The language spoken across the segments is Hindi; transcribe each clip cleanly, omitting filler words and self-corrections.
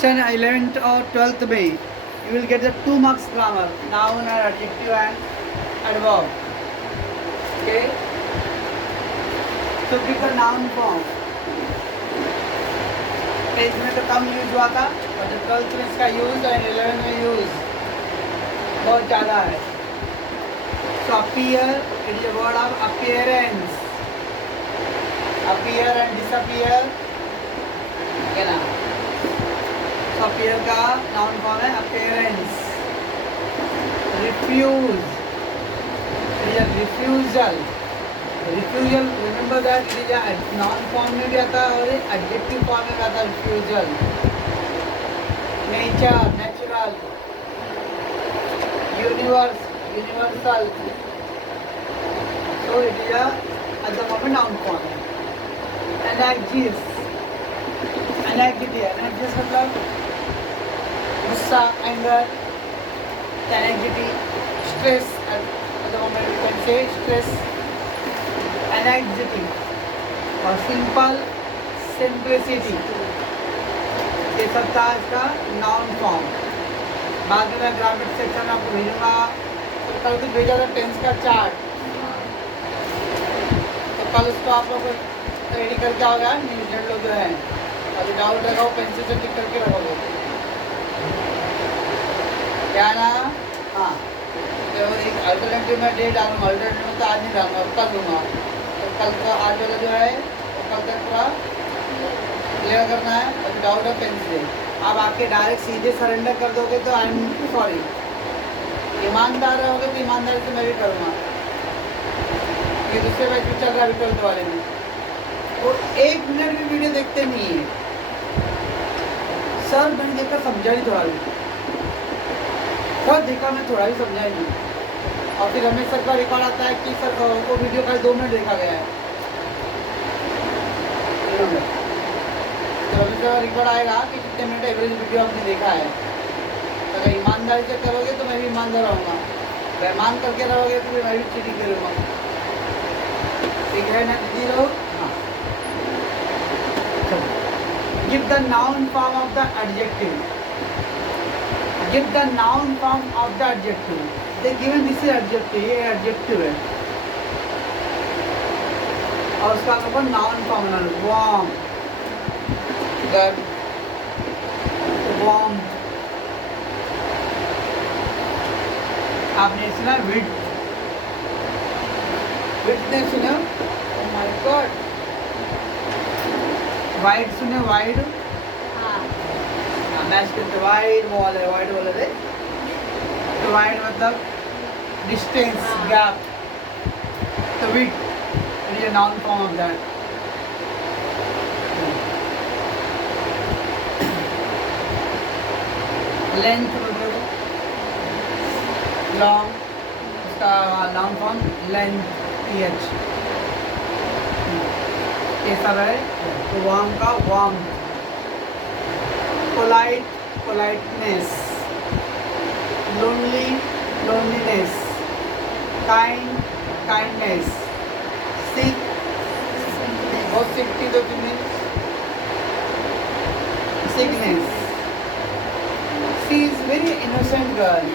Question 11th or 12th में you will get the 2 marks grammar, noun and adjective and adverb. Okay. So give the noun form. Tenth में तो कम यूज हुआ था और जो 12th में इसका यूज और 11th में यूज बहुत ज़्यादा है. So appear, it is a word of appearance. Appear and disappear. क्या ना? So appear का noun form है appearance. Refuse, it is a refusal. Refusal, remember that it is a noun form में भी आता है और adjective form में भी आता है refusal. Nature, natural. Universe, universal. So it is a at the moment noun form. Anarchist, anxiety, anarchist मतलब गुस्सा, anger, anxiety, stress. At the moment we can say stress, anxiety. और simple, simplicity. ये सब था इसका noun form. बाद में मैं ग्रामर सेक्शन में आपको भेजूंगा. तो कल कुछ भेजा था टेंस का चार्ट. तो कल उसको आप लोग रेडी करके आओगे. न्यूज़लेटर लोग जो है अभी डाउट रखा हो पेंसिल से टिक करके रखोगे. क्या ना? हाँ, तो एक अल्टरनेटिव में डे डालूंगा. अल्टरनेटिव में तो आज नहीं डालूंगा, कल दूंगा. तो कल का आज वाला जो है वो कल तक पूरा क्लियर करना है. अभी डाउट है पेंसिल से आप आके डायरेक्ट सीधे सरेंडर कर दोगे तो आई एम सॉरी. ईमानदार रहोगे तो ईमानदारी से मैं भी करूँगा. ये दूसरे बैच में चल रहा है 12th वाले में. वो 1 मिनट भी वीडियो देखते नहीं है. सर मैंने देखा समझा ही थोड़ा भी. सर देखा मैं थोड़ा भी समझा ही नहीं. और फिर रमेश सर का रिकॉर्ड आता है कि सर वो वीडियो का 2 मिनट देखा गया है. तो रमेश सर का रिकॉर्ड आएगा कि कितने मिनट एवरेज वीडियो आपने देखा है. अगर ईमानदारी से करोगे तो मैं भी ईमानदार रहूँगा. बेईमान करके रहोगे तो मैं भी चीटिंग करूँगा. ठीक है ना दीदी लोग? हाँ. Give the noun form of the adjective. Give the noun form of the adjective. They given this is adjective. ये adjective है. और उसका ऊपर noun form है. Warm, good, warm. आपने सुना wit? Wit ने सुना? Oh my God. वाइड सुने वाइड. हाँ. मैच करते वाइड वॉल है. वाइड वॉल है. तो वाइड मतलब डिस्टेंस गैप. तो width it is a noun form of that. Length मतलब लॉन्ग. उसका नाउन फॉर्म लेंथ ph. ये सब है. तो वार्म का warm. Polite politeness. Lonely loneliness. Kind kindness. Sick बहुत सिकती तो means sickness. She is very innocent girl.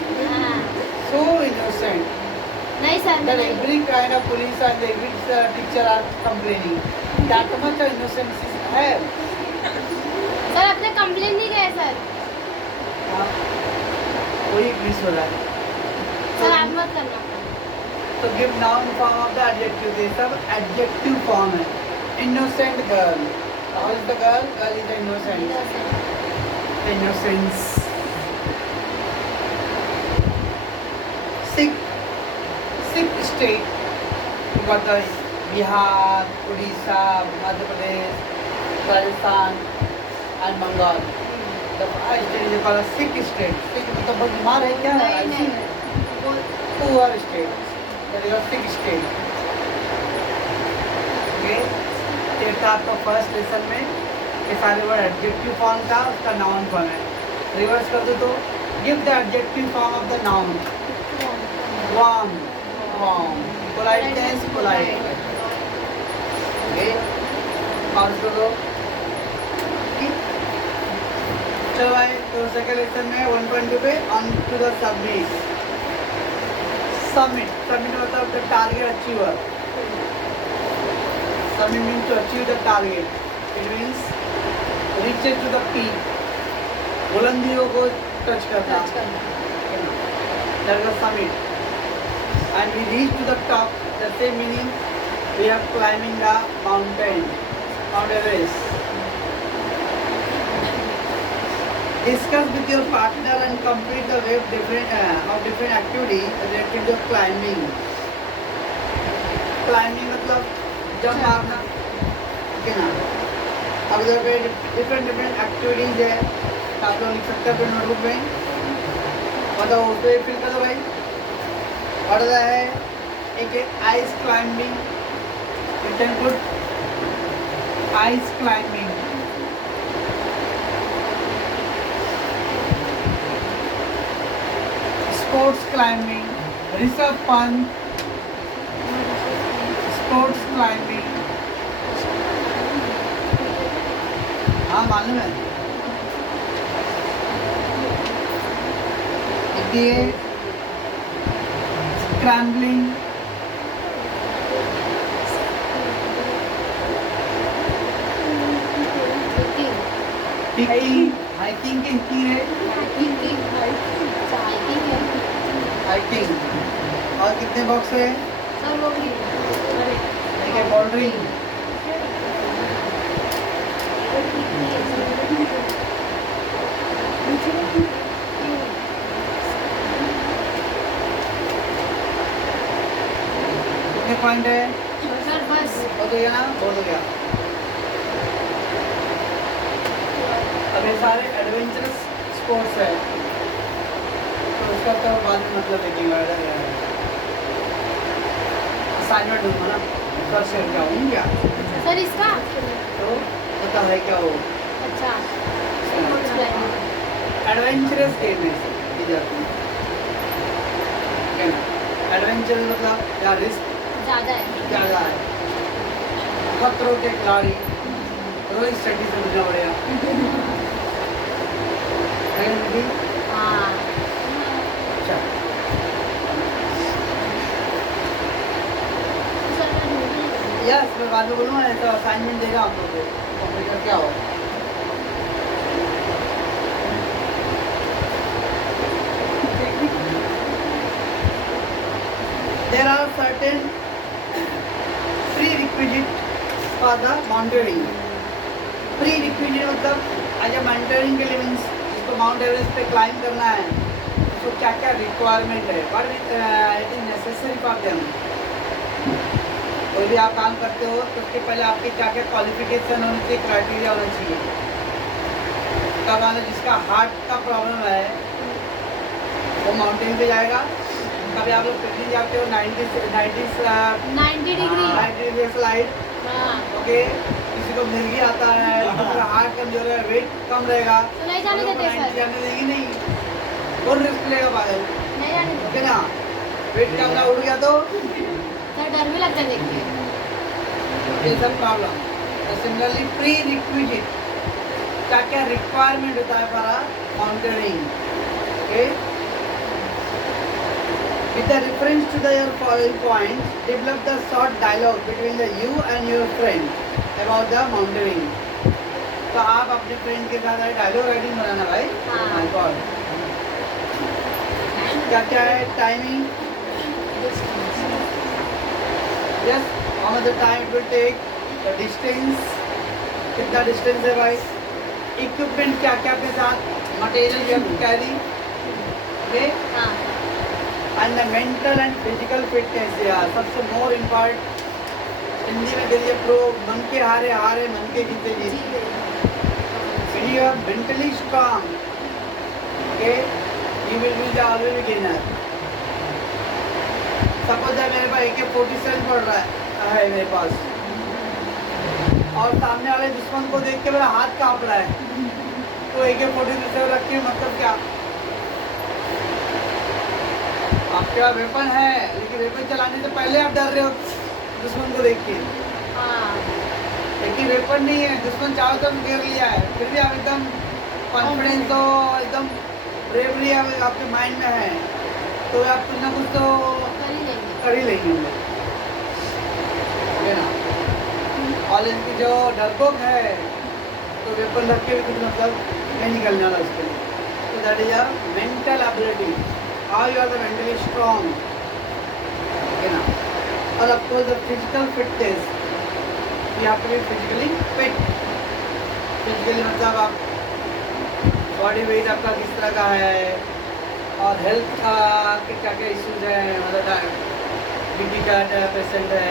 So innocent. नहीं sir. That every kind of police and every teacher are complaining. That much of innocence is है. सर आपने कंप्लेन नहीं किया सर. हाँ. वही मिस हो रहा है. सर आप मत करना. तो give noun form of the adjective. ये सब adjective form है. Innocent girl. How is the girl? Girl is innocent. Innocence. Sick. Sick state. You got the Bihar, Odisha, Madhya Pradesh, Rajasthan and Bengal. The first state is called a sick state. Sick मतलब बहुत बीमार है क्या? नहीं. Poor state. That is a sick state. Okay. ये था आपका फर्स्ट लेसन में. ये सारे वर्ड एडजेक्टिव फॉर्म था. उसका नाउन फॉर्म है. रिवर्स कर दो तो give the adjective form of the noun. Warm warm. Politeness polite. Okay. और उसको चलो भाई, तो सेकंड लेक्चर में 1.2 पे on to the submit. Submit मतलब the target achiever. Submit means to achieve the target. It means reach to the peak, बुलंदियों को टच करना। That was submit. And we reach to the top. The same meaning we are climbing the mountain, Mount Everest. Discuss with your partner and complete the way of different activity related to climbing. Climbing मतलब जंप मारना, ठीक है ना। अब इधर पे डिफरेंट एक्टिविटीज है, तो आप लोग लिख सकते हैं अपने नोटबुक में। मतलब उस पर फिल कर दो भाई। और है एक ice climbing, you can put ice climbing. Sports climbing, Rishabh Pant sports climbing. हाँ मालूम है। देखिए स्क्रैम्बलिंग, हाइकिंग है, हाइकिंग। और कितने बॉक्स है? ठीक है, बॉल्डरिंग। कितने पॉइंट है? सर बस बहुत हो गया ना, बहुत हो गया। अब ये सारे एडवेंचरस स्पोर्ट्स है, तो उसका तो बाद में मतलब देखेंगे। असाइनमेंट दूंगा ना, उसका शेयर क्या हूँ क्या? सर इसका तो पता है क्या हो? अच्छा एडवेंचरस गेम है की जाती है। एडवेंचरस मतलब या रिस्क ज़्यादा है। ज़्यादा है। खतरों के खिलाड़ी, रोहित शेट्टी से मुझे बढ़िया है दीदी। हाँ अच्छा, यस मैं बाद में बोलूँगा, ऐसा असाइनमेंट देगा आप लोग को, कंप्यूटर क्या हो। There are certain prerequisites for the mountaineering. Prerequisite मतलब आज माउंटेनिंग के लिए मीन्स जिसको माउंट एवरेस्ट पे क्लाइंब करना है, उसको क्या क्या रिक्वायरमेंट है, but it is necessary for them. कोई भी आप काम करते हो तो उसके पहले आपके क्या क्या क्वालिफिकेशन होनी चाहिए, क्राइटेरिया होना चाहिए। तब आने जिसका हार्ट का प्रॉब्लम है वो माउंटेन पे जाएगा। कभी आप लोग पिकनिक जाते हो 90 डिग्री स्लाइड, ओके, किसी को मिर्गी आता है, किसी का हार्ट कमजोर है, वेट कम रहेगा, तो नहीं जाने देते सर। जाने देंगे नहीं, कौन रिस्क लेगा पागल, नहीं जाने देते ओके ना। वेट कम ना उड़ गया तो सर, डर भी लगता है देख के। ये सब प्रॉब्लम। सिमिलरली प्री रिक्विजिट क्या क्या रिक्वायरमेंट होता है for mountaineering, okay. With the reference to your following points, develop the short dialogue between you and your friend about the mountaineering. तो आप अपने फ्रेंड के साथ डायलॉग राइटिंग बनाना भाई। हाँ। माय गॉड, क्या क्या है? Timing, yes, how much time it will take, the distance, कितना डिस्टेंस है भाई, इक्विपमेंट क्या क्या के साथ, material you have to carry, okay, हाँ and the mental and physical fitness. यार सबसे मोर इम्पॉर्टेंट, हिंदी में दिलिए प्रो, मन के हारे हारे मन के जीते जीते। When you are mentally strong, okay, you will be the always beginner. Suppose that मेरे पास AK-47 पड़ रहा है मेरे पास, और सामने वाले दुश्मन को देख के मेरा हाथ कांप रहा है, तो AK-47 रख के मतलब क्या? आपके पास वेपन है, लेकिन वेपन चलाने से पहले आप डर रहे हो दुश्मन को देख के। हाँ लेकिन वेपन नहीं है, दुश्मन चारों तरफ घेर लिया है, फिर भी आप एकदम कॉन्फिडेंस तो एकदम ब्रेवरी आपके माइंड में है तो आप कुछ ना कुछ तो कर ही लेंगे है ना। और इनकी जो डरपोक है तो वेपन रख के भी कुछ मतलब नहीं निकलने वाला उसके लिए। तो that is a mental ability, how you are the mentally strong है ना। और of course the physical fitness, you have to be physically fit. Physically मतलब आप बॉडी वेट आपका किस तरह का है और हेल्थ के क्या क्या इश्यूज है, मतलब बीपी का पेशेंट है,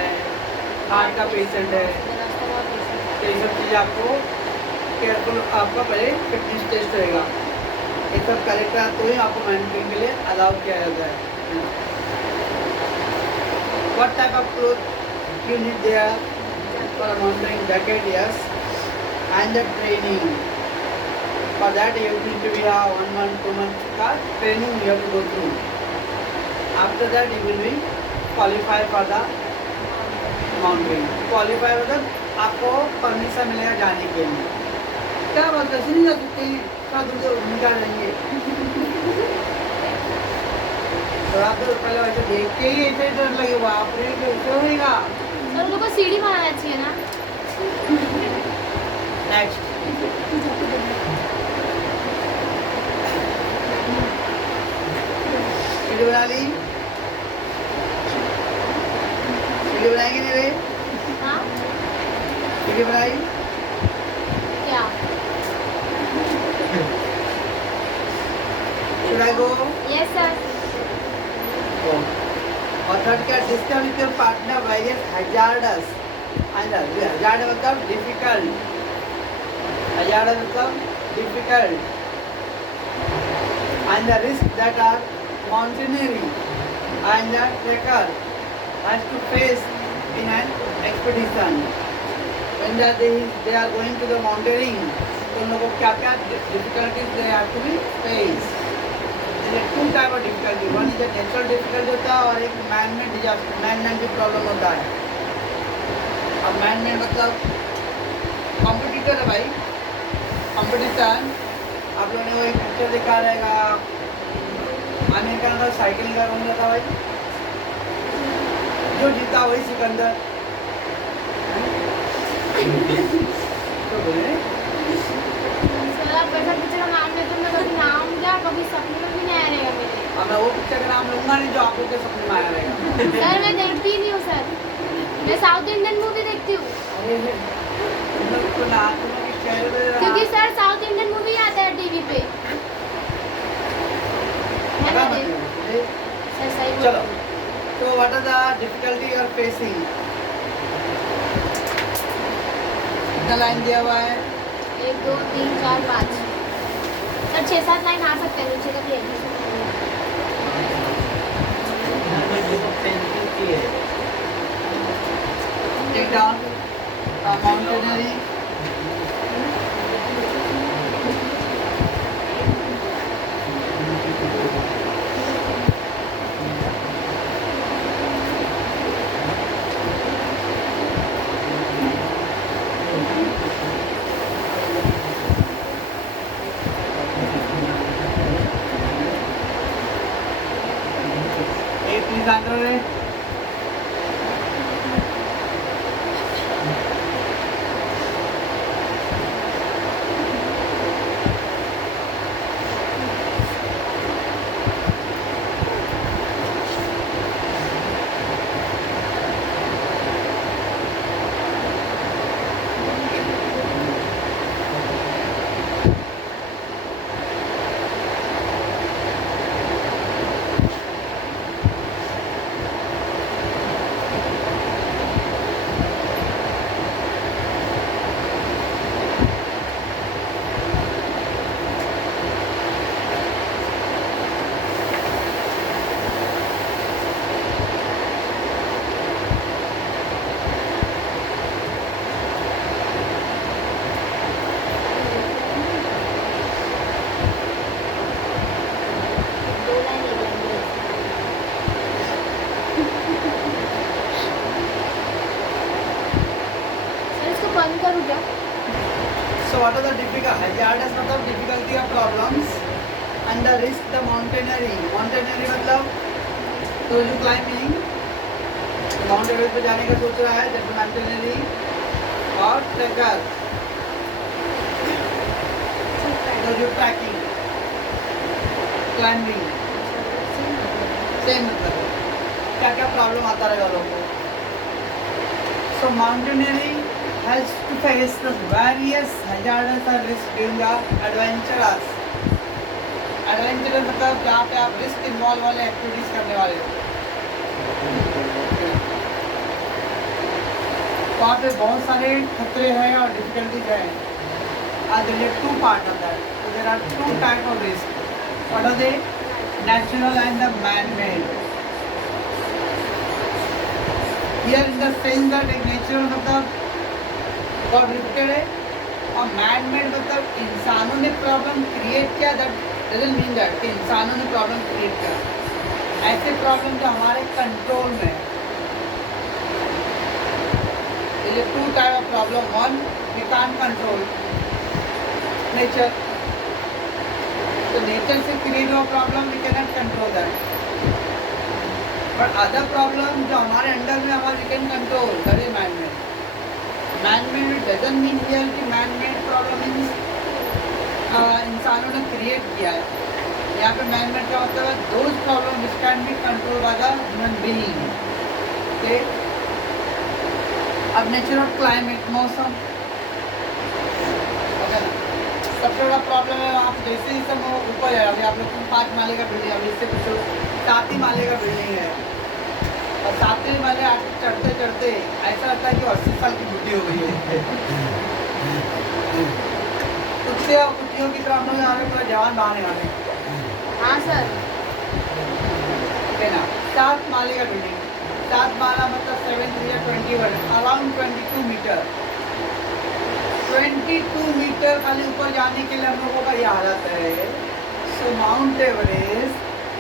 हार्ट का पेशेंट है, तो ये सब चीज़ आपको केयरफुल आपका पहले फिटनेस टेस्ट रहेगा। ये सब करेक्ट रहा तो ही आपको मेंटेन के लिए अलाउ किया जाता है। What type of cloth you need there for monitoring jacket, yes, and the training. For that you need to be a 1 month, 2 month का training you have to go through. After that you will be qualified for the mountain. Qualify मतलब आपको परमिशन मिलेगा जाने के लिए। क्या बात वैसे नहीं जा सकते हैं, क्या दूर निकाल देंगे। तो आप तो पहले वैसे देख के ही ऐसे डर लगे, बाप रे कैसे होएगा। सर उनको सीढ़ी बनाना चाहिए ना। नेक्स्ट वीडियो बना ली, वीडियो बनाएंगे नहीं रे, हाँ वीडियो बनाई क्या? should I go? Yes sir. और थर्ड क्या, discuss with your partner various hazards and hazard मतलब डिफिकल्ट, हैजार्ड मतलब difficult and the risks that are mountaineering and the trekker has to face in an expedition. When they are going to the mountaineering, तो उन लोगों को क्या क्या difficulties they have to be faced. There are two type of difficulty. One is a natural difficulty होता है और एक man-made disaster, man-made भी problem होता है। अब man-made मतलब competitor है भाई, competition। आप लोगों ने वो एक पिक्चर देखा रहेगा, अमेरिकन का साइकिलिंग का कौन था भाई, जो जीता वही सिकंदर। तो बोले सर आप ऐसा पिक्चर का नाम लेते हो, मैं कभी नाम क्या कभी सपने में भी नहीं आ रहेगा मेरे। अब मैं वो पिक्चर का नाम लूंगा नहीं जो आप लोग के सपने में आया रहेगा। सर मैं देखती ही नहीं हूँ सर, मैं साउथ इंडियन मूवी देखती हूँ। अरे तुम लोग को ना तुम लोग कह रहे हो क्योंकि सर साउथ इंडियन मूवी आता है टीवी पे। है ना देख सर सही बोल चलो, रहे हो। तो what are the difficulty you are facing, कितना लाइन दिया हुआ है? 1 2 3 4 5 सर 6 7 लाइन आ सकते हैं नीचे तक ले। Take down mountaineering, please answer रहे। problems and the risk the mountaineering. Mountaineering मतलब तो जो climbing माउंट एवरेस्ट पे जाने का सोच रहा है, जैसे mountaineering और ट्रैकर तो जो ट्रैकिंग क्लाइंबिंग सेम मतलब है। क्या क्या प्रॉब्लम आता रहेगा लोगों को। सो mountaineering has to face the various hazardous and risks during the adventurous मतलब जहाँ पे आप रिस्क इन्वॉल्व वाले एक्टिविटीज करने वाले हो। वहाँ पे बहुत सारे खतरे हैं और डिफिकल्टीज हैं। there are two parts of that. So there are two type of risk. What are they? Natural and the man-made. Here in the sense that एक natural मतलब गॉड रिपीटेड है और मैन मेड मतलब इंसानों ने प्रॉब्लम क्रिएट किया। दैट डजंट मीन दैट कि इंसानों ने प्रॉब्लम क्रिएट किया। ऐसे प्रॉब्लम जो हमारे कंट्रोल में है। ये two type of problem. One we can't control nature, तो नेचर से क्रिएट हुआ problem we can not control that. But other problem जो हमारे अंडर में हमारे we can control, that is man made. Man made doesn't mean here कि मैन-मेड प्रॉब्लम मीन्स इंसानों ने क्रिएट किया है। यहाँ पे मैन-मेड का मतलब है those problem which can be control by the human being. Okay, अब नेचर ऑफ क्लाइमेट, मौसम, सबसे बड़ा प्रॉब्लम है आप जैसे ही सब ऊपर है। अभी आप लोग 5 माले का बिल्डिंग, अभी इससे कुछ 7 ही माले का बिल्डिंग है और 7वें माले आप चढ़ते चढ़ते ऐसा लगता है कि 80 साल की बुढ़ी हो गई है। कुत्ते और कुत्तियों की तरह हम लोग यहाँ पे पूरा जवान बहाने वाले। हाँ सर। ठीक है ना। 7 माले का बिल्डिंग, 7 माला मतलब 7 3 21, अराउंड 22 मीटर। 22 मीटर खाली ऊपर जाने के लिए हम लोगों का ये हालत है। सो माउंट एवरेस्ट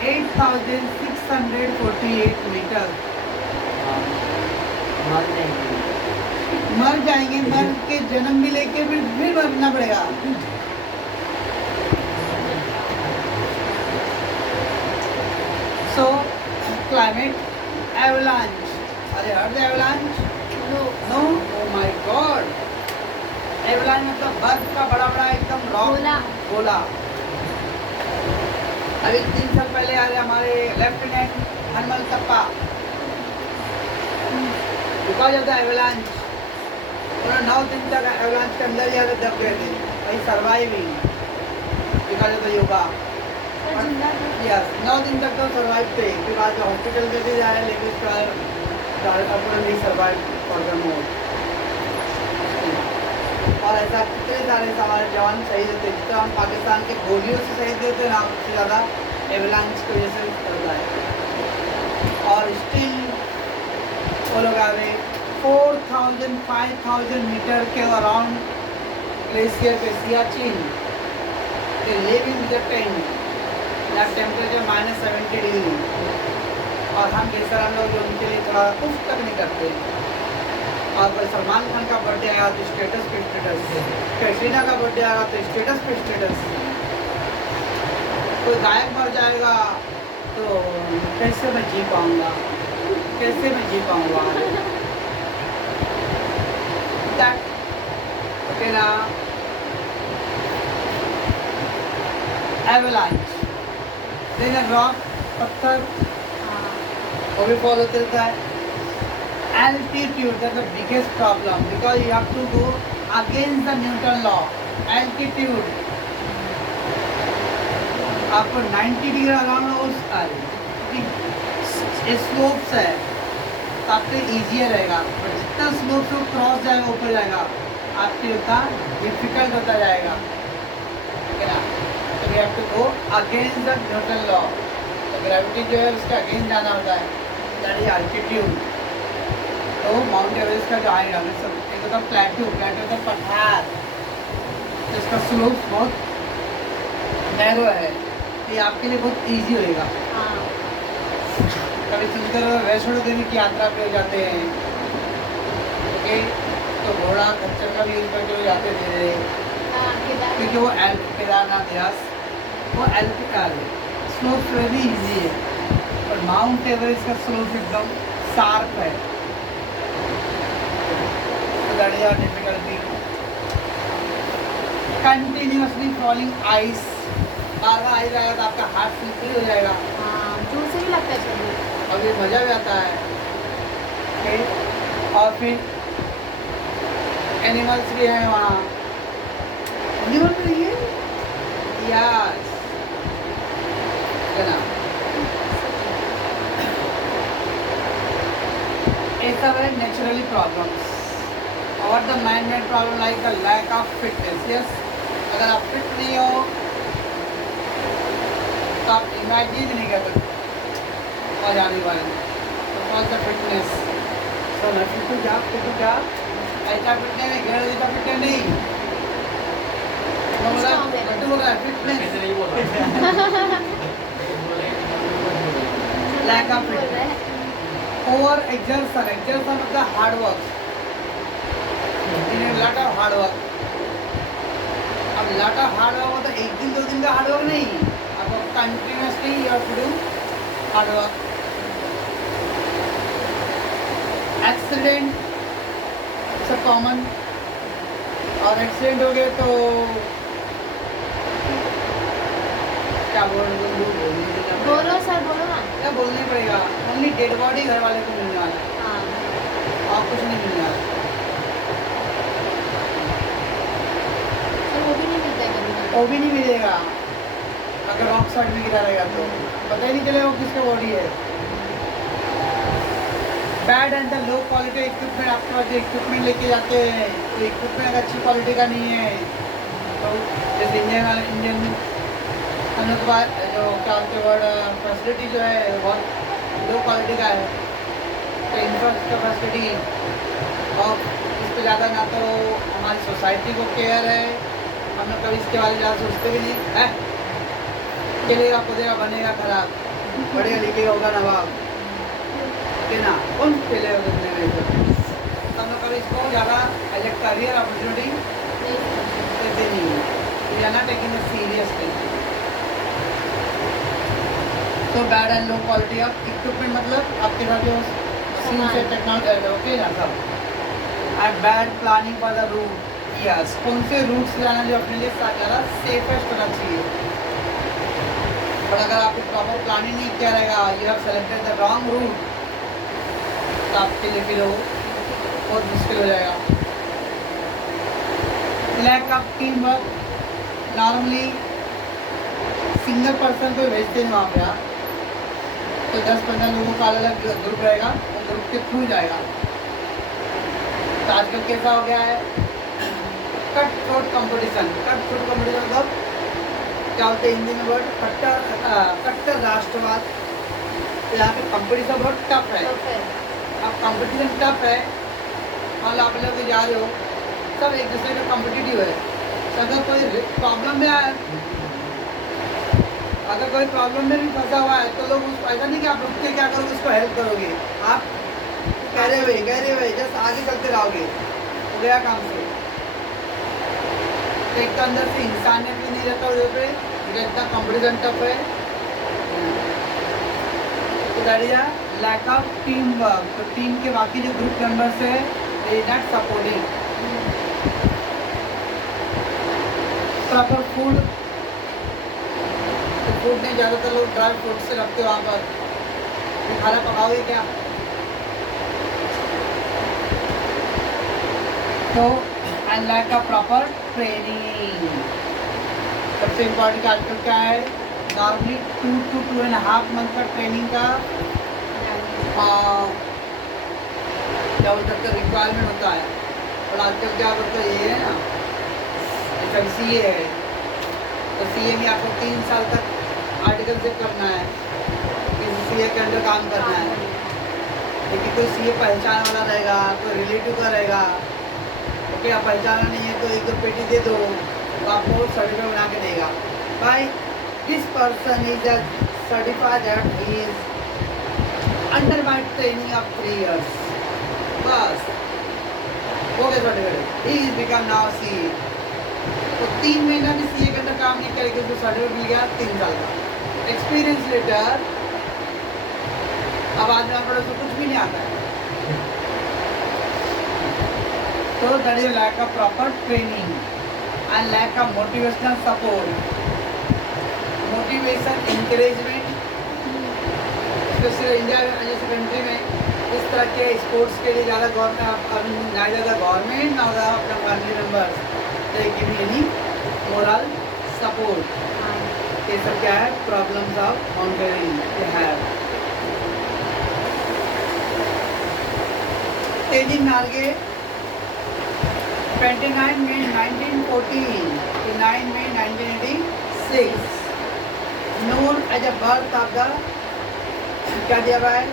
8648 मीटर। मर जाएंगे, मर के जन्म भी लेके फिर मरना पड़ेगा। सो क्लाइमेट एवलांच, अरे हर avalanche no, oh my God. Avalanche मतलब बर्फ का बड़ा बड़ा एकदम रॉक गोला। अभी 3 साल पहले आ रहे हमारे lieutenant Hanumanthappa, because of the avalanche उन्होंने 9 दिन तक एवलांच के अंदर ही आकर दब गए थे। वही surviving because of the yoga. Yes, 9 दिन तक तो सर्वाइव थे। फिर बाद में हॉस्पिटल में भी जाए, लेकिन उसके बाद नहीं सर्वाइव फॉर द मोर। और ऐसा कितने सारे हमारे जवान शहीद होते, जितना हम पाकिस्तान के गोलियों से शहीद होते ना, उससे ज़्यादा एवलांच की वजह से करता है। और स्टिल वो लोग आ गए 4000 5000 मीटर के अराउंड ग्लेशियर पे Siachen, they live in the tent, that temperature -70 degree. और हम जैसा हम लोग जो उनके लिए थोड़ा उफ तक नहीं करते। और कोई सलमान खान का बर्थडे आया तो स्टेटस पे स्टेटस, कैटरीना का बर्थडे आया तो स्टेटस पे स्टेटस, कोई गायक मर जाएगा तो कैसे मैं जी पाऊँगा, कैसे मैं जी पाऊँगा। ओके ना। एवलांच रॉक, पत्थर वो भी फॉल होते रहता है। Altitude, that's the biggest problem because you have to go against the Newton law. Altitude आपको 90 डिग्री अराउंड उस स्लोप्स है तो आपके ईजियर रहेगा। बट जितना स्लोप से क्रॉस जाएगा ऊपर जाएगा आपके उतना डिफिकल्ट होता जाएगा। ठीक है ना। तो we have to go against the Newton law. तो ग्रेविटी जो है उसके अगेंस्ट जाना होता है, दैट इज अल्टीट्यूड। तो माउंट एवरेस्ट का जो आएगा सब एक होता प्लेटू का पठार, तो इसका स्लोप बहुत नैरो है, ये आपके लिए बहुत इजी होएगा। कभी चलकर वैष्णो देवी की यात्रा पे हो जाते हैं, ओके, तो घोड़ा खच्चर का भी ऊपर जो जाते थे, क्योंकि वो केदारनाथ व्यास वो एल्पिकल स्लोप वेरी इजी है, और माउंट एवरेस्ट का स्लोप एकदम शार्प है, तो that is our difficulty. Continuously falling ice, बार बार आइस आएगा तो आपका हाथ स्लिपरी हो जाएगा, हाँ दूर से भी लगता है चलिए। और ये मज़ा भी आता है। ओके, और फिर एनिमल्स भी हैं वहाँ, एनिमल भी है यस, है ना। ये सब है नेचुरली प्रॉब्लम्स, और the man made problem like a lack of fitness. Yes, अगर आप फिट नहीं हो तो आप इमेजिन नहीं कर सकते और जाने वाले, तो कौन सा फिटनेस, तो नफी तो जा ऐसा फिटनेस नहीं, घेर जैसा फिटनेस नहीं, बोल रहा है फिटनेस, लैक ऑफ बोल रहे फिटनेस। हैं। ओवर एक्सर्शन, एक्सर्शन मतलब hard work, lot of hard work. अब लॉट ऑफ हार्ड वर्क मतलब एक दिन दो दिन का हार्ड वर्क नहीं, आपको continuously you have to do hard work. Accident it's common, और एक्सीडेंट हो गए तो क्या बोलो सर बोलो ना। क्या बोलना ही पड़ेगा, ओनली डेड बॉडी घर वाले को मिलने वाला है, हाँ और कुछ नहीं मिलने वाला। सर वो भी नहीं मिलता है कभी कभी। वो भी नहीं मिलेगा अगर रॉन्ग साइड में गिरा रहेगा तो पता ही नहीं चलेगा वो किसका बॉडी है। Bad and the low quality equipment, आपके पास जो इक्विपमेंट लेके जाते हैं तो इक्विपमेंट अच्छी क्वालिटी का नहीं है, तो जैसे इंडियन हम लोग के पास जो क्या बोलते वर्ड फैसिलिटी जो है बहुत लो क्वालिटी का है, तो इंफ्रास्ट्रक्चर फैसिलिटी, और इस पर ज़्यादा ना तो हमारी सोसाइटी को केयर है, हम लोग कभी इसके बारे में ज़्यादा सोचते भी नहीं है, चलेगा खुदेगा बनेगा खराब, पढ़ेगा लिखेगा होगा नवाब, ना कौन चलेगा दुनिया में, तो हम लोग कभी इसको ज़्यादा एज ए करियर अपॉर्चुनिटी देते नहीं है, we are not taking it seriously. तो bad and low quality of equipment मतलब आपके साथ जो मशीन से टेक्नोलॉजी ओके ना सब, and bad planning for the route, yes कौन से रूट्स लाना जो अपने लिए ज़्यादा सेफेस्ट होना चाहिए, और अगर आपको प्रॉपर प्लानिंग नहीं किया रहेगा, you have selected the wrong route, तो आपके लिए फिर वो बहुत मुश्किल हो जाएगा। Lack of team work, normally single person को भेजते हैं वहाँ पे आप, तो 10-15 लोगों का अलग अलग ग्रुप रहेगा, वो ग्रुप के थ्रू जाएगा। तो आजकल कैसा हो गया है, कट थ्रोट कंपटीशन, मतलब क्या होते हैं हिंदी में वर्ड, कट्टर राष्ट्रवाद, तो यहाँ पे कंपटीशन बहुत टफ है। तो फिर अब कंपटीशन टफ है, मान लो आप लोग जा रहे हो, सब एक दूसरे का कॉम्पिटिटिव है, तो अगर कोई प्रॉब्लम में आए, अगर कोई प्रॉब्लम में भी फंसा हुआ है तो लोग उसको ऐसा नहीं कि आप रुक के क्या करोगे, उसको हेल्प करोगे, आप कह रहे हुए जस्ट आगे चलते रहोगे, हो गया काम से। तो एक तो अंदर से इंसानियत भी नहीं रहता उधर पे, इतना कंपटीशन टफ है, तो that is lack of team work. तो टीम के बाकी जो ग्रुप मेंबर्स है they is not supporting. Proper food, तो फूड नहीं, ज़्यादातर लोग ड्राई फ्रूट से रखते हो वहाँ पर, खाना पकाओगे क्या, तो and lack of proper training. सबसे इम्पोर्टेंट आजकल क्या है, नॉर्मली 2 to 2.5 मंथ का ट्रेनिंग का क्या बोल सकते रिक्वायरमेंट होता है, और आजकल क्या बोलते हैं ये है ना, FMCA है, तो CA में आपको 3 साल तक आर्टिकल चेक करना है, किसी CA के अंदर काम करना है, लेकिन कोई CA पहचान वाला रहेगा, कोई रिलेटिव का रहेगा, ओके आप पहचाना नहीं है तो 1-2 पेटी दे दो, तो आपको सर्टिफिकेट बना के देगा, भाई this person is certified that he is under my training of 3 years, बस हो गया certificate, he is become now CA। तो 3 महीना भी सीए के अंदर काम नहीं करेगी उसको सर्टिफिकेट मिल गया 3 साल का एक्सपीरियंस लेटर। अब आदमी आप तो कुछ भी नहीं आता है। तो that is lack of proper training and lack of motivational support, motivation encouragement. Specially India जैसे कंट्री में इस तरह के स्पोर्ट्स के लिए ज़्यादा गवर्नमेंट ना ज़्यादा गवर्नमेंट ना ज़्यादा अपना family members they give any moral support. ये सब क्या है problems of mountaineering they have. तेजी नार्गे 29 मई 1914 to 9 May 1986 known as a birth of the क्या दिया हुआ है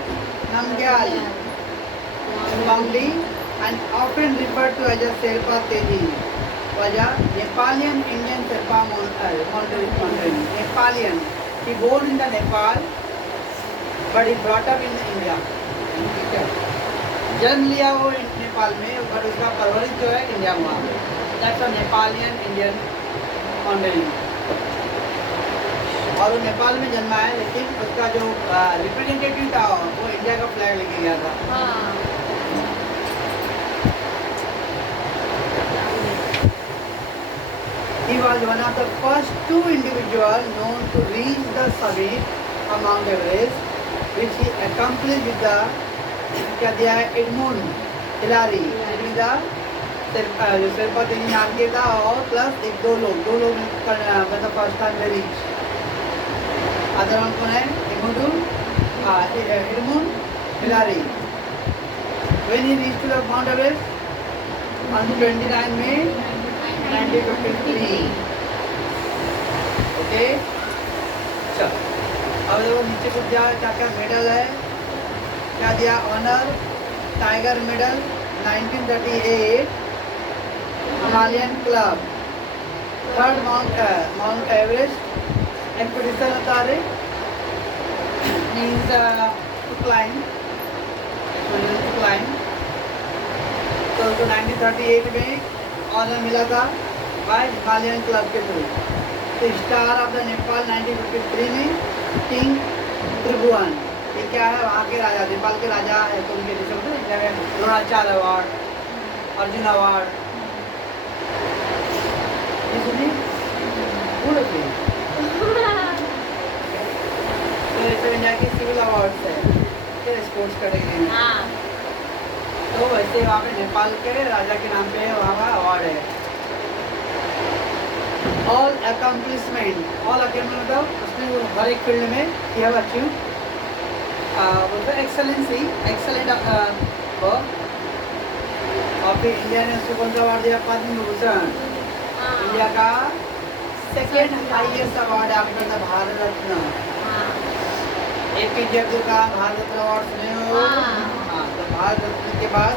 नमग्याल वांगडी and often referred to as a Sherpa Teji was a Nepalian Indian Sherpa mountaineer. Nepalian. He born in the Nepal but he brought up in India. जन्म लिया वो नेपाल में पर उसका परवरिश जो है इंडिया में हुआ। That's a नेपालियन Indian mountaineer. और वो नेपाल में जन्मा है लेकिन उसका जो रिप्रेजेंटेटिव था वो इंडिया का फ्लैग लेके गया था। He was one of the first 2 individuals known to reach the summit of Mount Everest, which he accomplished with the क्या दिया है एडमंड हिलारी जो शेरपा तेजी नाम के था और प्लस दो लोग मतलब फर्स्ट टाइम में रीच। अदर वन कौन है Edmund Hilari. When he reached to the Mount Everest on 29 May 1953। Okay चल अब देखो नीचे कुछ क्या क्या मेडल है क्या दिया honour tiger medal 1938 Himalayan club, third Mount Everest expedition होता है मीन्स टू क्लाइंब तो उसको 1938 में ऑनर मिला था बाय हिमालयन क्लब के थ्रू। तो स्टार ऑफ द नेपाल 1953 में किंग त्रिभुवन ये क्या है वहाँ के राजा नेपाल के राजा है तो उनके जैसे द्रोणाचार्य अवार्ड अर्जुन अवार्ड ये सुनिए पूरे तो ऐसे इंडिया की सिविल अवार्ड्स है फिर स्पोर्ट्स कैटेगरी में। तो वैसे वहाँ पे नेपाल के राजा के नाम पे वहाँ का अवार्ड है। ऑल अकम्पलिशमेंट मतलब उसमें वो हर एक फील्ड में ही हैव अचीव बोलते एक्सेलेंसी एक्सेलेंट और फिर इंडिया ने उसको कौन सा अवार्ड दिया पद्म भूषण इंडिया का second highest award after the Bharat Ratna. APJ Abdul Kalam Bharat Ratna award सुने हो? हाँ तो भारत रत्न के बाद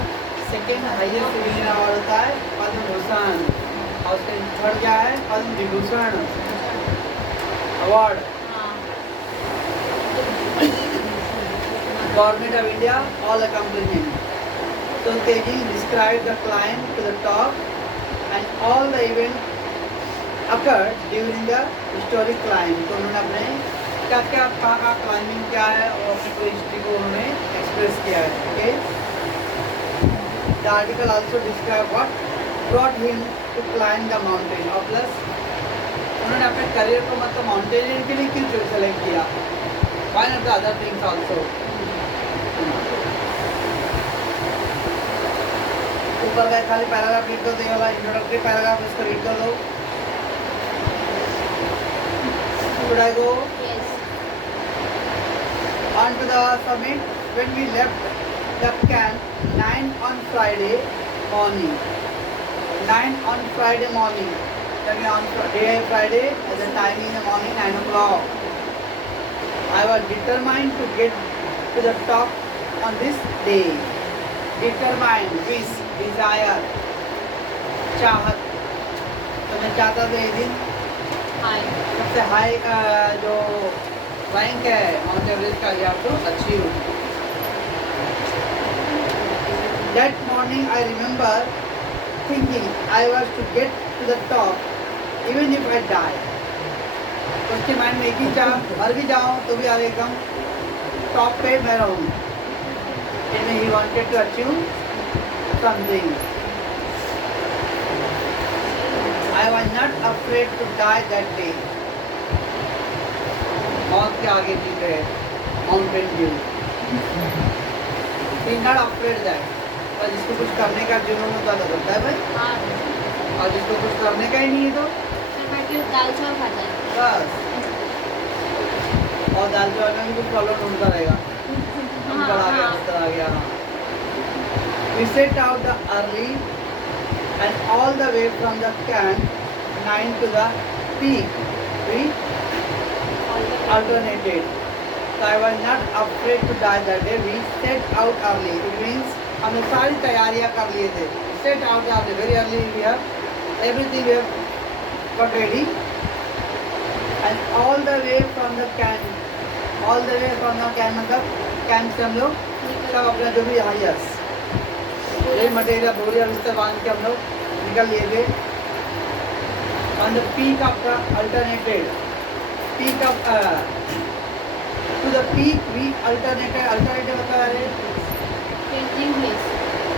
सेकेंड हाईएस्ट सिविलियन अवार्ड होता है पद्म भूषण और उसके थर्ड क्या है Padma Vibhushan award. Government of India all accomplishment. So Teji described the climb to the top and all the events occurred during the historic climb. तो उन्होंने अपने क्या क्या कहाँ क्लाइंबिंग क्या है और अपनी पूरी हिस्ट्री को उन्होंने एक्सप्रेस किया है। Okay? The article also describe what brought him to climb the mountain और plus उन्होंने अपने करियर को मतलब माउंटेनियर के लिए क्यों सेलेक्ट किया। Why not the other things also? ऊपर का खाली पैराग्राफ रीड कर दो, ये वाला इंट्रोडक्टरी पैराग्राफ इसको रीड कर दो। Should I go? Yes. On to the summit. When we left the camp 9 on Friday morning. 9 on Friday morning. That means on day Friday, at the time in the morning 9 o'clock. I was determined to get to the top on this day. Determined, wish, desire, चाहत। तो मैं चाहता था ये दिन सबसे हाई जो रैंक है माउंट एवरेस्ट का ये आपको achieve. That morning I remember thinking I was to get to the top even if I die, उसके माइंड में एक ही चाह, मर भी जाऊँ तो भी आगे एकदम टॉप पे मैं रहूँ। यानी he wanted to achieve something. I was not afraid to die that day. मौत के आगे जीत रहे माउंटेन ड्यू। He not afraid that. और जिसको कुछ करने का जुनून होता है होता है भाई, हाँ और जिसको कुछ करने का ही नहीं है तो फिर बैठ के दाल चावल खाता है। बस। और दाल चावल में भी कुछ प्रॉब्लम ढूंढता रहेगा। ऊपर आ गया, ऊपर आ गया। We set out the early and all the way from the camp 9 to the peak. We alternated. So I was not afraid to die that day. We set out early. It means हमने सारी तैयारियां कर लिए थे। Set out early, very early. We have everything we have got ready. And all the way from the camp, मतलब कैंप से हम लोग सब अपना जो भी हाइयर्स ये मटेरियल बोरिया बिस्तर बांध के हम लोग निकल लिए थे। On the peak of the alternated peak of to the peak we alternated मतलब है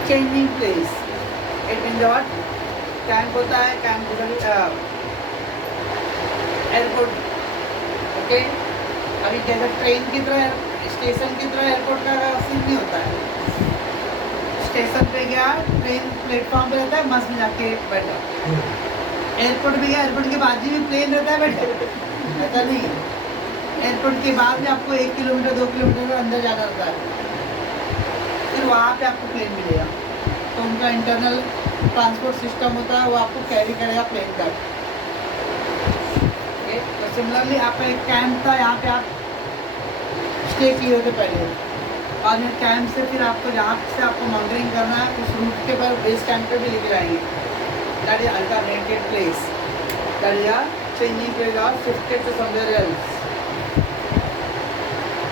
changing place. It mean what, camp होता है, कैंप एयरपोर्ट। ओके, अभी जैसे ट्रेन की तरह स्टेशन की तरह एयरपोर्ट का सीन नहीं होता है। स्टेशन पे गया, ट्रेन प्लेटफॉर्म पे रहता है, मस्त में जाके बैठा। एयरपोर्ट पे गया, एयरपोर्ट के बाद भी प्लेन रहता है, बैठा ऐसा नहीं। एयरपोर्ट के बाद भी आपको 1 किलोमीटर 2 किलोमीटर अंदर जाना होता है, फिर वहाँ पे आपको प्लेन मिलेगा। तो उनका इंटरनल ट्रांसपोर्ट सिस्टम होता है, वो आपको कैरी करेगा प्लेन का। तो सिमिलरली आपका एक कैंप था, यहाँ पे आप स्टे किए होते पहले, और ये कैंप से फिर आपको जहाँ से आपको माउंटेनिंग करना है उस रूट के पर बेस कैंप पे भी लेके जाएंगे। That is alternated place, that is changing place और शिफ्टेड टू समवेयर एल्स।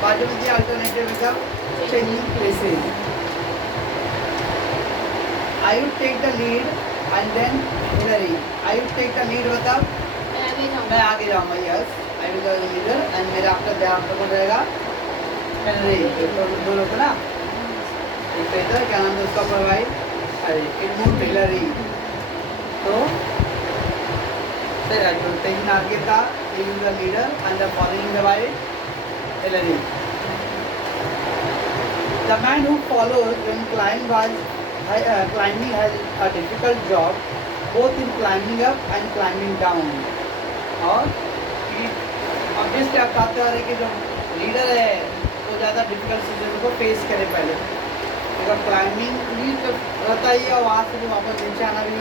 बाजू में दिया अल्टरनेटिव मतलब changing places. I would take the lead and then Hillary. I would take the lead मतलब मैं आगे जाऊँगा, yes I will the leader एंड मेरा आपका ध्यान पर कौन रहेगा, हेनरी। दोनों को ना एक तो इधर क्या नाम है उसका भाई, अरे एडमंड हिलरी। तो सर आई विल टेक आगे का leading the leader and the following the भाई Hillary. The man who follows when climbing has a difficult job both in climbing up and climbing down। और ऑब्वियसली आप चाहते हो कि जो लीडर है वो ज़्यादा डिफिकल्ट सिचुएशन को फेस करे पहले, अगर क्लाइंबिंग भी तो रहता ही है और वहाँ से भी वापस नीचे आना भी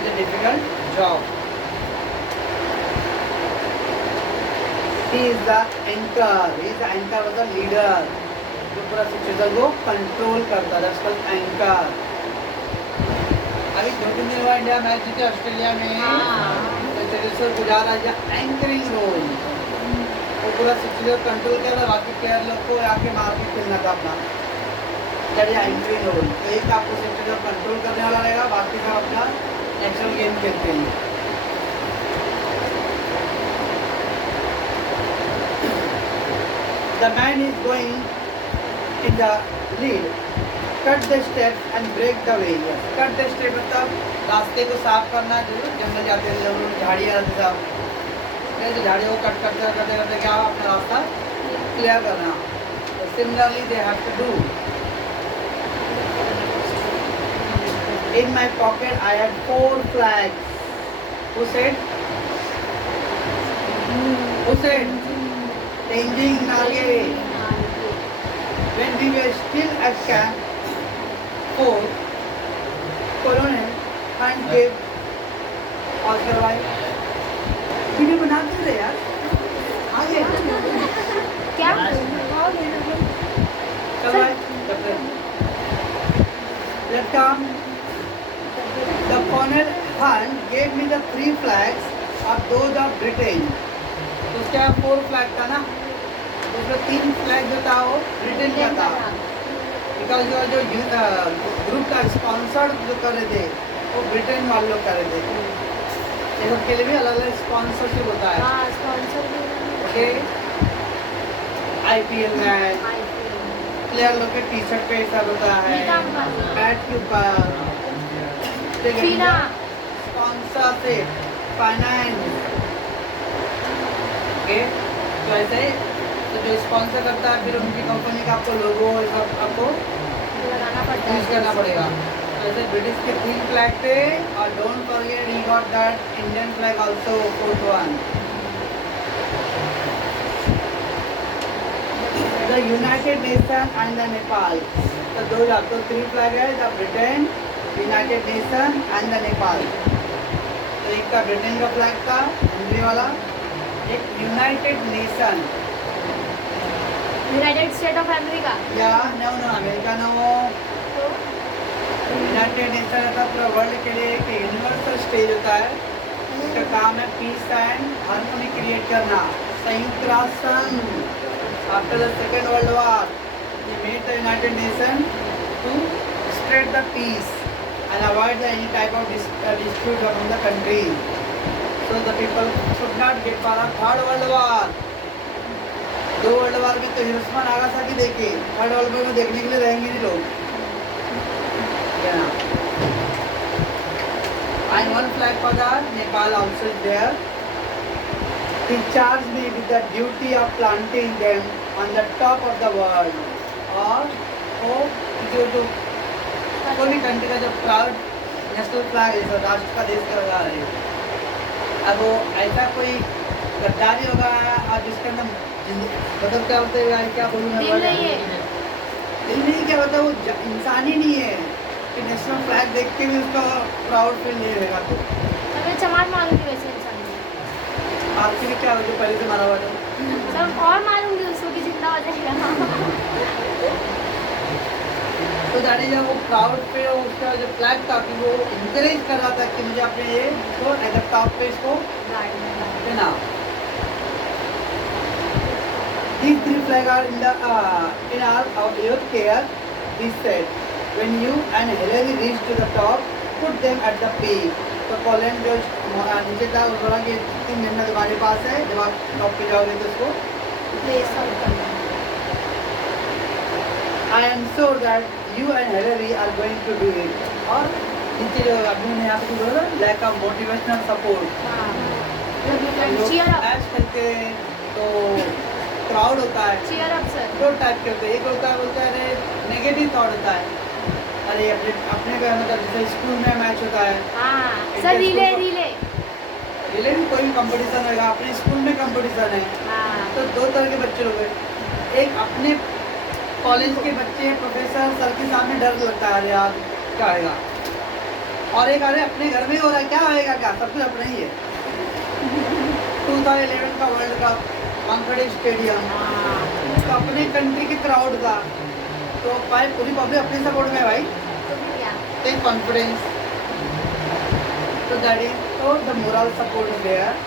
is difficult job. He is the anchor मतलब लीडर जो पूरा सिचुएशन को कंट्रोल करता है, दैट्स कॉल्ड एंकर। अभी 2-3 दिन हुआ इंडिया मैच जीते ऑस्ट्रेलिया में, चेतेश्वर पुजारा या एंकरिंग रोल, वो पूरा सिचुएशन कंट्रोल कर रहा, बाकी प्लेयर लोग को आके मार के खेलना था अपना, या एंकरिंग रोल। तो एक आपको सिचुएशन कंट्रोल करने वाला रहेगा, बाकी सब अपना नेचुरल गेम खेलते हैं। The man is going in the lead, cut the step and break the way. Cut the step मतलब रास्ते को साफ करना, जो जंगल जाते हैं लोग, झाड़ियाँ रहते साफ, तो झाड़ियों को कट करते करते क्या अपना रास्ता क्लियर करना। तो similarly they have to do. In my pocket I had 4 flags। Who said? Changing Nage। When we were still at camp 4, Colonel and gave Oscar भाई वीडियो बनाते रहे यार, आगे क्या चल भाई left arm। The Colonel Hunt gave me the 3 flags of those of Britain। तो क्या 4 फ्लैग था ना, उसमें 3 फ्लैग जो था वो ब्रिटेन का था, बिकॉज जो ग्रुप का स्पॉन्सर जो कर रहे थे वो ब्रिटेन वाले लोग कर रहे थे। ये सब के लिए भी अलग अलग स्पॉन्सरशिप होता है। हाँ स्पॉन्सर भी ओके, IPL मैच, प्लेयर लोग के टी शर्ट पे सब होता है, बैट के ऊपर फीना स्पॉन्सर से फाइनेंस। ओके, तो ऐसे ही तो जो स्पॉन्सर करता है फिर उनकी कंपनी का आपको लोगो सब आपको लगाना पड़ता यूज करना पड़ेगा। तो ऐसे ब्रिटिश के 3 फ्लैग थे और don't forget he got that Indian flag also, 4th one। The United nation and the Nepal, तो दो तो 3 फ्लैग है, the Britain, United nation and the Nepal. तो एक का ब्रिटेन का फ्लैग था हिंदी वाला, एक United nation United state of America. या नो अमेरिका नो, तो यूनाइटेड नेशन रहता है पूरा वर्ल्ड के लिए एक यूनिवर्सल स्टेज होता है। इसका काम है पीस एंड हार्मोनी क्रिएट करना। संयुक्त राष्ट्र संघ after the second world war he made the United Nations to spread the peace and avoid the any type of dispute among the countries. So the people should not get for a third world war. 2 world war में तो हिरोशिमा नागासाकी देखे, थर्ड वर्ल्ड वॉर में देखने के लिए रहेंगे नहीं लोग। And one flag for the Nepal also is there. He charged me with the duty of planting them on the top of the world. और वो जो कोई भी कंट्री का जो प्राउड नेशनल फ्लैग है, राष्ट्र का देश का लगा है, अब वो ऐसा कोई गद्दारी होगा और जिसके अंदर मतलब क्या होता है यार, क्या बोलूँ मैं, दिल नहीं है, दिल नहीं, क्या होता है वो इंसान ही नहीं है कि नेशनल फ्लैग देख के भी उसका प्राउड फील नहीं रहेगा। तो हमें चमार मारूंगी वैसे इंसान को। आपके लिए क्या हो जो पहले से मारा हुआ था, सब और मारूंगी उसको कि जिंदा हो जाएगा। तो दादी जब वो प्राउड पे उसका जो फ्लैग था कि वो इंकरेज कर रहा था कि मुझे अपने ये तो एट टॉप पे इसको देना। These 3 flags are in our youth care. He said, when you and Hillary reach to the top, put them at the peak. तो पोलैंड जो नीचे था वो बोला कि 3 झंडा तुम्हारे पास है, जब आप टॉप पे जाओगे तो उसको I am sure that you and Hillary are going to do it. और नीचे जो अभी ने यहाँ पे बोला lack of motivational support, cheer up, ऐश करके तो क्राउड होता है, चीयर अप सर। 2 टाइप के होते हैं। एक होता है बोलता है अरे नेगेटिव थॉट होता है, अरे अपने का मतलब जैसे स्कूल में मैच होता है, हाँ सर, रिले रिले रिले में कोई भी कंपटीशन होगा, अपने स्कूल में कंपटीशन है, हाँ तो 2 तरह के बच्चे लोग हैं। एक अपने कॉलेज के बच्चे प्रोफेसर सर के सामने डर लगता है, अरे यार क्या आएगा, और एक अरे अपने घर में हो रहा है क्या आएगा, क्या सब कुछ अपना ही है। 2011 का वर्ल्ड कप वानखेड़े स्टेडियम, तो अपने कंट्री के क्राउड का, तो भाई पूरी पब्लिक अपने सपोर्ट में है भाई, टेक कॉन्फिडेंस, तो दैट इज तो the moral support is there.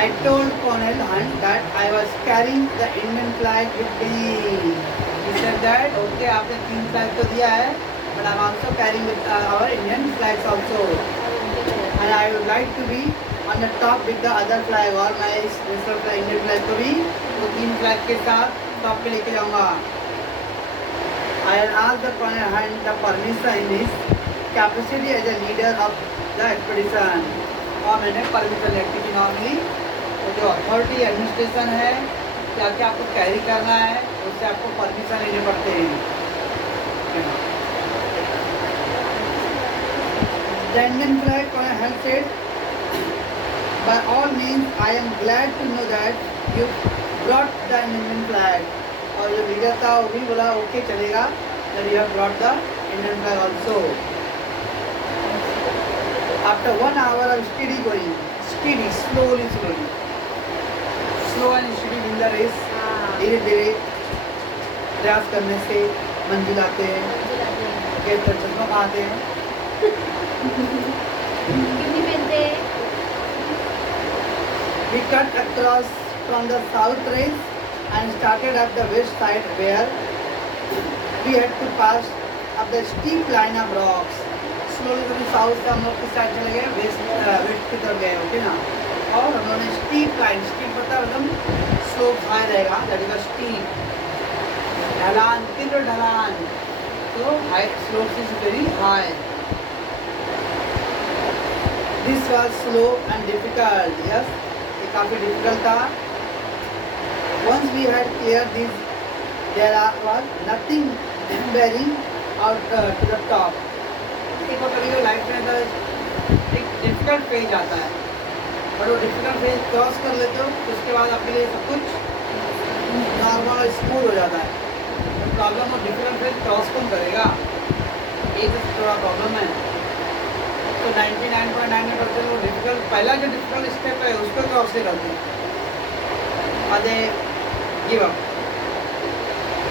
I told Colonel Hunt that I was carrying the Indian flag with me. He said that okay, आपने 3 flag तो दिया है, but I'm also carrying with our Indian flags also, and I would like to be on the top with the other flag, और मैं इस नेशनल फ्लैग इंडियन फ्लैग को भी वो 3 फ्लैग के साथ टॉप पे लेके जाऊंगा। I asked the Colonel Hunt the permission in his capacity as a leader of the expedition, और मैंने परमिशन लेती कि नॉर्मली जो अथॉरिटी एडमिनिस्ट्रेशन है क्या क्या आपको कैरी करना है उससे आपको परमिशन लेने पड़ते हैं। The Indian flag has said, by all means I am glad to know that you brought the Indian flag, और जो लीडर था वो भी बोला ओके चलेगा, that you have brought the Indian flag also. After 1 hour of steady going, slowly, slow and steady in the race, धीरे धीरे प्रयास करने से मंजिल आते हैं, गेट पर चश्मा आते हैं। कितनी पहनते हैं? We cut across from the south race and started at the west side where we had to pass up the steep line of rocks. Slowly थोड़ी साउथ से हम लोग किस साइड चले गए, वेस्ट की तरफ गए, ओके ना। और हम लोगों ने स्टीप लाइन, स्टीप पता है एकदम स्लोप हाई रहेगा, दैट इज स्टीप, ढलान, तीव्र ढलान, तो high slope is very high. This was slow and difficult, yes, ये काफ़ी डिफिकल्ट था। Once we had clear this there was nothing bearing out to the top. देखो कभी लाइफ में एक डिफिकल्ट फेज आता है, और वो डिफिकल्ट फेज क्रॉस कर लेते हो तो उसके बाद आपके लिए सब कुछ नॉर्मल स्मूथ हो जाता है। प्रॉब्लम वो डिफिकल्ट फेज क्रॉस कौन करेगा, ये तो थोड़ा प्रॉब्लम है। तो 99.9% वो डिफिकल्ट, पहला जो डिफिकल्ट स्टेप है उसको क्रॉस नहीं करते, आधे give up.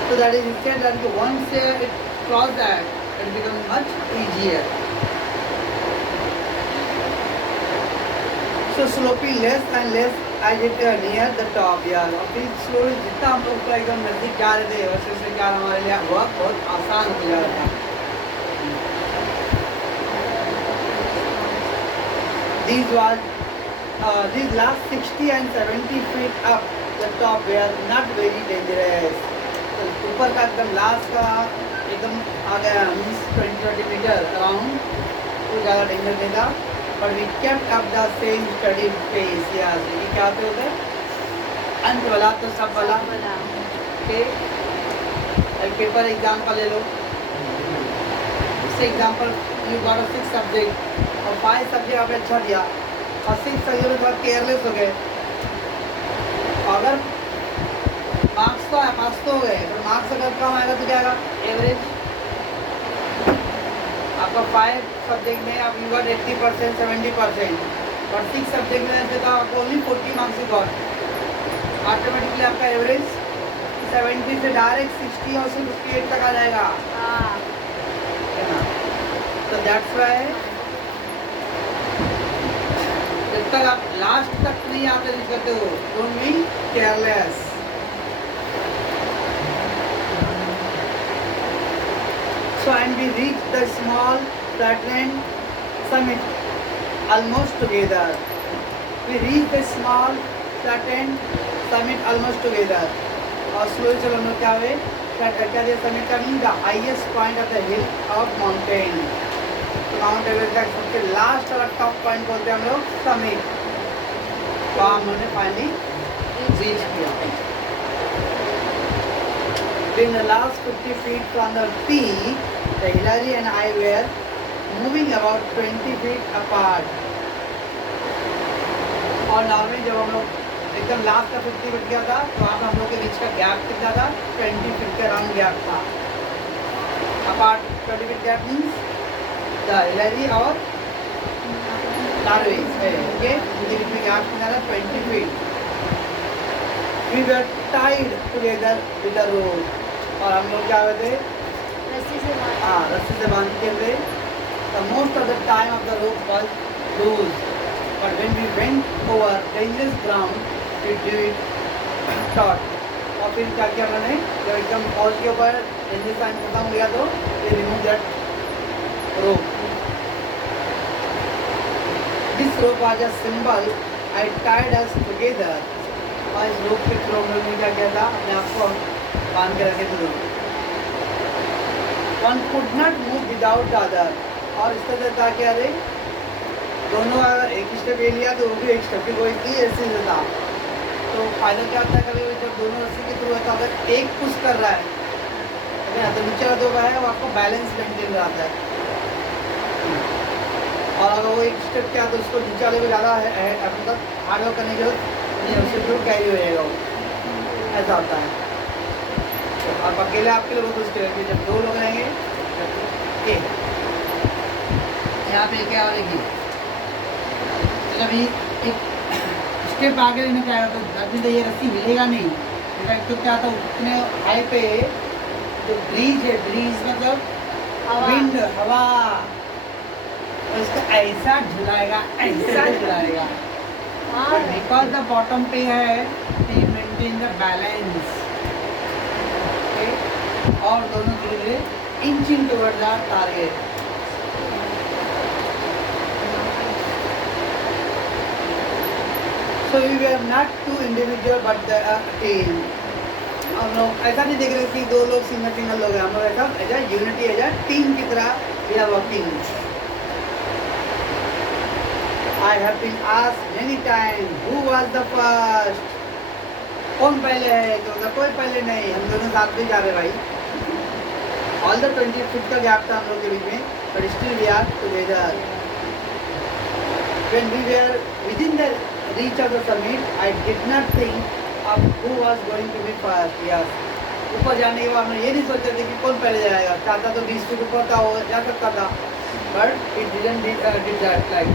So that is instead that once it cross that, it becomes much easier. So sloping less and less as it near the top, यार। और फिर slowly जितना हम लोग ऊपर एकदम नजदीक जा रहे थे वैसे वैसे क्या हमारे लिए वर्क बहुत आसान हो जा रहा था। These last 60 and 70 feet up the top were not very dangerous. तो ऊपर का एकदम लास्ट का एकदम आ गया 20-30 मीटर अराउंड, तो ज़्यादा डेंजर नहीं था। But we kept up the same study pace, यहाँ से ये क्या होते हैं, अंत वाला तो सब वाला, ओके। एक पेपर एग्जाम्पल ले लो, इससे example you got a 6 subject और 5 सब्जेक्ट आपने अच्छा दिया और 6 सब्जेक्ट में थोड़ा केयरलेस हो गए, अगर मार्क्स तो है, पास तो हो गए, पर मार्क्स अगर कम आएगा तो क्या आएगा, एवरेज। आपका 5 सब्जेक्ट में आप यू गॉट 80%, 70%, और 6 सब्जेक्ट में ऐसे था आपको only 40 marks he got, automatically आपका एवरेज 70 से डायरेक्ट 60 और 58 तक आ जाएगा, है ना। तो दैट्स वाई जब तक आप लास्ट तक नहीं आते रीच करते हो, don't be careless. So and we reached the small flatland summit almost together. We reached the small flatland summit almost together. और slowly चलो हम लोग क्या हुए, क्या दिया समिट का mean, the highest point of the hill of mountain. तो माउंट एवरेस्ट का सबसे लास्ट वाला टॉप पॉइंट बोलते हैं हम लोग समिट, तो हम लोगों ने फाइनली रीच किया। In the last 50 feet from the peak, the Hillary and I were moving about 20 feet apart. और नॉर्मली जब हम लोग एकदम लास्ट का 50 फीट गया था तो वहाँ हम लोग के बीच का गैप कितना था, 20 फीट का राउंड गैप था। Apart 20 feet gap means the Hillary और डार्विन है, ओके। उनके बीच में गैप कितना था, 20 feet. We were tied together with a rope. और हम लोग क्या हुए थे, रस्सी से बांध, हाँ रस्सी से बांध के थे। The most of the time of the rope was loose, but when we went over dangerous ground, we do it taut. और फिर क्या किया मैंने, जब एकदम फॉल्स के ऊपर डेंजरस टाइम खत्म हो गया तो we remove that rope. This rope was a symbol. I tied us together. और इस रोप के थ्रू में क्या किया था, अपने आप को बांध के रखे थे। One could not move without the other. और इस तरह था कि अरे दोनों अगर एक स्टेप ले लिया तो वो भी एक स्टेप, कोई भी ऐसे से था। तो फायदा क्या होता है, कभी जब दोनों रस्सी के थ्रू होता है, अगर एक पुश कर रहा है तो नीचे वाला दो है वो आपको बैलेंस मेंटेन रहता है, और अगर वो एक स्टेप क्या तो उसको नीचे वाले को ज़्यादा मतलब हार्ड वर्क करने की जरूरत नहीं, उससे थ्रू कैरी हो जाएगा वो, ऐसा होता है। तो आप अकेले आपके लिए बहुत मुश्किल है, जब दो लोग रहेंगे एक यहाँ पे क्या होगी, तो जब एक स्टेप आगे लेने क्या होता है तो ये रस्सी मिलेगा नहीं, तो क्या था उतने हाई पे जो ब्रीज है, ब्रीज मतलब विंड, हवा, तो इसको ऐसा झुलाएगा, ऐसा झुलाएगा। But because the bottom पे है, they maintain the balance, okay? और दोनों धीरे धीरे inching towards the target, So we were not two individual but a team. हम लोग ऐसा नहीं देख रहे कि दो लोग सिंगल लोग हैं, हम लोग ऐसा as a unity as a team की तरह we are working. I have been asked many times who was the first. कौन पहले है? तो कोई पहले नहीं, हम दोनों साथ में जा रहे भाई. All the 20 feet का गैप था हम लोग के बीच में, but still we are together. When we were within the reach of the summit, I did not think of who was going to be first. Yes. ऊपर जाने के बाद हमने ये नहीं सोचा था कि कौन पहले जाएगा. चाहता तो 20 फीट ऊपर था, वो जा सकता था, but it didn't did that like.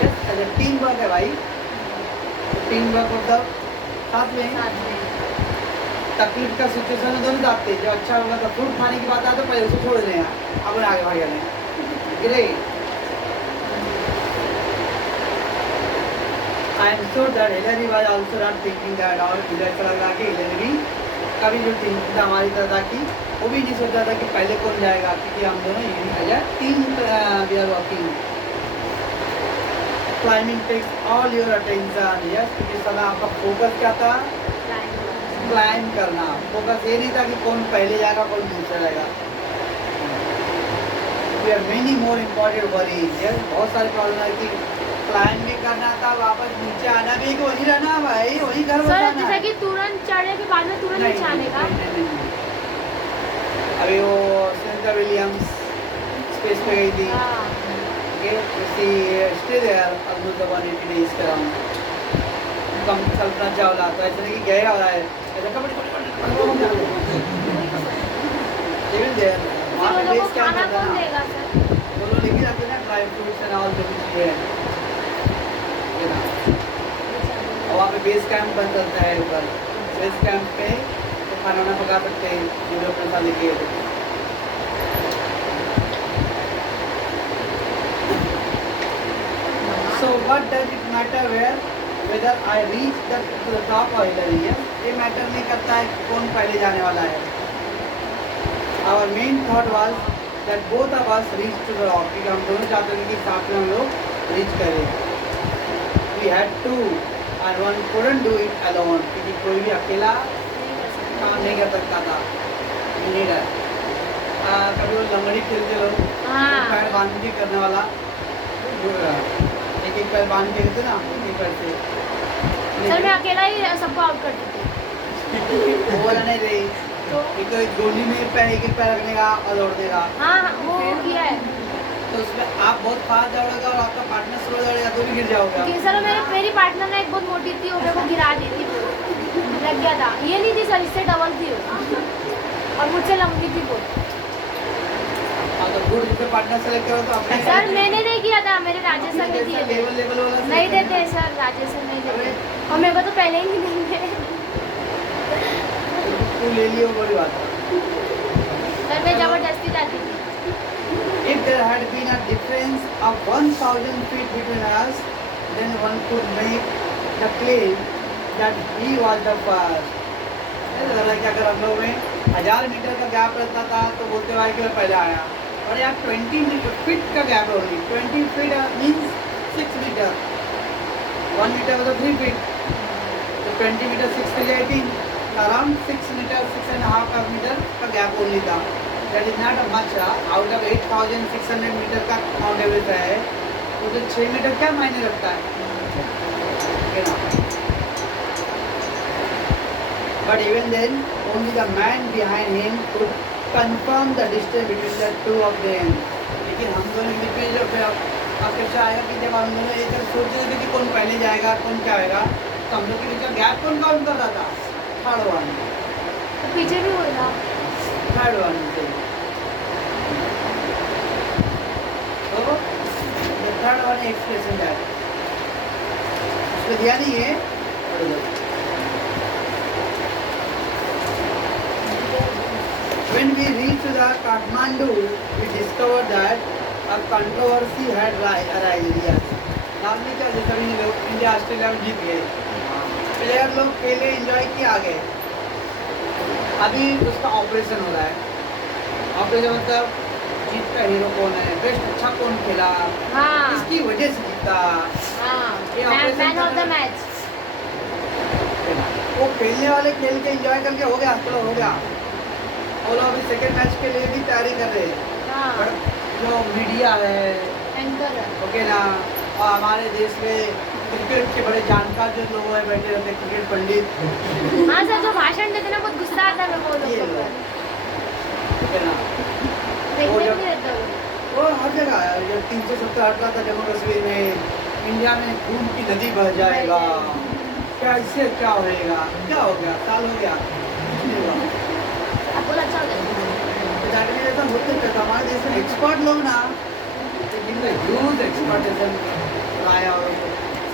Yes, as a team work है भाई. टीम वर्क मतलब साथ में तकलीफ का सिचुएशन में दोनों जाते हैं. जो अच्छा होगा तो फ्रूट खाने की बात आए तो पहले उसे छोड़ दें यार, अब आगे भाग जाने. Great. I am sure that Hillary was also not thinking that. और मुझे ऐसा लग रहा कि हिलेरी कभी जो थिंकिंग था हमारी तरह की, वो भी नहीं सोचा था कि पहले कौन जाएगा, क्योंकि हम दोनों team we are working. Climbing takes all your attention. Yes, क्योंकि सदा आपका फोकस क्या था? क्लाइंब करना. फोकस ये नहीं था कि कौन पहले जाएगा कौन दूसरा जाएगा. We are many more important worries. Yes, बहुत सारी प्रॉब्लम है कि क्लाइंब भी करना था, वापस नीचे आना भी, वही रहना भाई, वही घर सर बसाना. जैसा कि तुरंत चढ़ने के बाद में तुरंत नीचे आने का. अभी वो सुनीता विलियम्स स्पेस पे गई थी. स्टे देयर ऑलमोस्ट 180 days के अराउंड. कल्पना चावला तो ऐसा नहीं कि गया हो रहा है, ऐसा कबड्डी इवन देयर वहाँ पे बेस क्या खाना करता कौन है देगा सर? वो लोग लेके जाते हैं ना ड्राई फ्रूट्स एंड ऑल जो भी चीज़ें हैं. और वहाँ पे बेस कैंप बन चलता है ऊपर. बेस कैंप पे तो खाना वाना पका सकते हैं जो लोग अपने साथ लेके गए. So what does it matter whether I reach to the top or Hillary? ये मैटर नहीं करता है कि कौन पहले जाने वाला है. Our main thought was that both of us reach to the top. क्योंकि हम दोनों चाहते थे कि साथ में हम लोग रीच करें. We had to and one couldn't do it alone. क्योंकि कोई भी अकेला काम नहीं कर सकता था. We need a कभी वो लंगड़ी खेलते लोग, पैर बांध के करने वाला, एक पैर बांध के करते ना, एक पैर से. सर मैं अकेला ही सबको आउट कर देती. वो नहीं रही तो एक गोली में पैर एक पैर रखने का और दौड़ देगा. हाँ वो किया है. तो उसमें आप बहुत फास्ट दौड़ेगा और आपका पार्टनर स्लो दौड़ेगा तो भी गिर जाओगे. कि सर मेरी पार्टनर ना एक बहुत मोटी थी, वो मेरे को गिरा दी थी, लग गया था. ये नहीं थी सर, इससे डबल थी वो, और मुझसे लंबी थी बहुत. हाँ तो गुड जिससे पार्टनर सेलेक्ट करो तो अपने. सर मैंने नहीं किया था, मेरे राजेश सर ने किए थे. लेवल वाला नहीं देते सर, राजेश सर नहीं देते, और मेरे को तो पहले ही नहीं देंगे. तू ले लियो बड़ी बात. सर मैं जबरदस्ती जाती थी. If there had been a difference of 1,000 feet between us, then one could make the claim that he was the first. ऐसा लग रहा है कि अगर हम लोग में 1000 मीटर का गैप रहता था तो बोलते भाई कि मैं पहले आया. और यार 20 फीट का गैप है only. 20 feet means 6 metre. 1 metre मतलब 3 फीट. तो 20 मीटर 6 से 18, अराउंड 6 मीटर 6.5 मीटर का गैप ओनली था. That is not a much. Out of 8,600 metre का माउंट एवरेस्ट है, तो 6 मीटर क्या मायने रखता है ना. But even then, only the man behind him could confirm the distance between the two of them. लेकिन हम दोनों के बीच में जो अपेक्षा आएगा कि जब हम दोनों एक सोच रहे थे कि कौन पहले जाएगा कौन क्या आएगा, तो हम लोग के बीच का गैप कौन काउंट कर रहा था? Third one. तो पीछे भी बोल रहा. थर्ड वन से तो थर्ड वन एक्सप्रेशन है उसमें दिया नहीं है. When we reached the Kathmandu, we discovered that a controversy had arisen. नामी क्या जैसे भी लोग इंडिया ऑस्ट्रेलिया में जीत गए, प्लेयर लोग खेले एंजॉय किए आ गए. अभी उसका ऑपरेशन हो रहा है. ऑपरेशन मतलब जीत का हीरो कौन है, बेस्ट अच्छा कौन खेला, हाँ किसकी वजह से जीता। हाँ ये ऑपरेशन मैन ऑफ द करना- मैच। वो खेलने वाले खेल के एंजॉय करके हो गया, चलो हो गया, वो लोग अभी सेकेंड मैच के लिए भी तैयारी कर रहे हैं। हाँ पर जो मीडिया है, एंकर है। ओके ना, और हमारे देश में क्रिकेट के बड़े जानकार जो लोग हैं बैठे रहते हैं, क्रिकेट पंडित, हाँ सर, जो भाषण देते ना बहुत गुस्सा आता है मेरे को वो ये लोग लोग, पर। ओके ना, देखने वो भी जब- नहीं देते वो। वो हर जगह है, जब 370 हट रहा था जम्मू कश्मीर में, इंडिया में खून की नदी बह जाएगा, क्या इससे क्या होएगा, क्या हो गया, साल हो गया, कुछ नहीं हुआ। अब बोला अच्छा हो जाएगा। तो जाके भी ऐसा होते रहता, हमारे देश में एक्सपर्ट लोग ना, जिनका ह्यूज एक्सपर्टेशन लाया और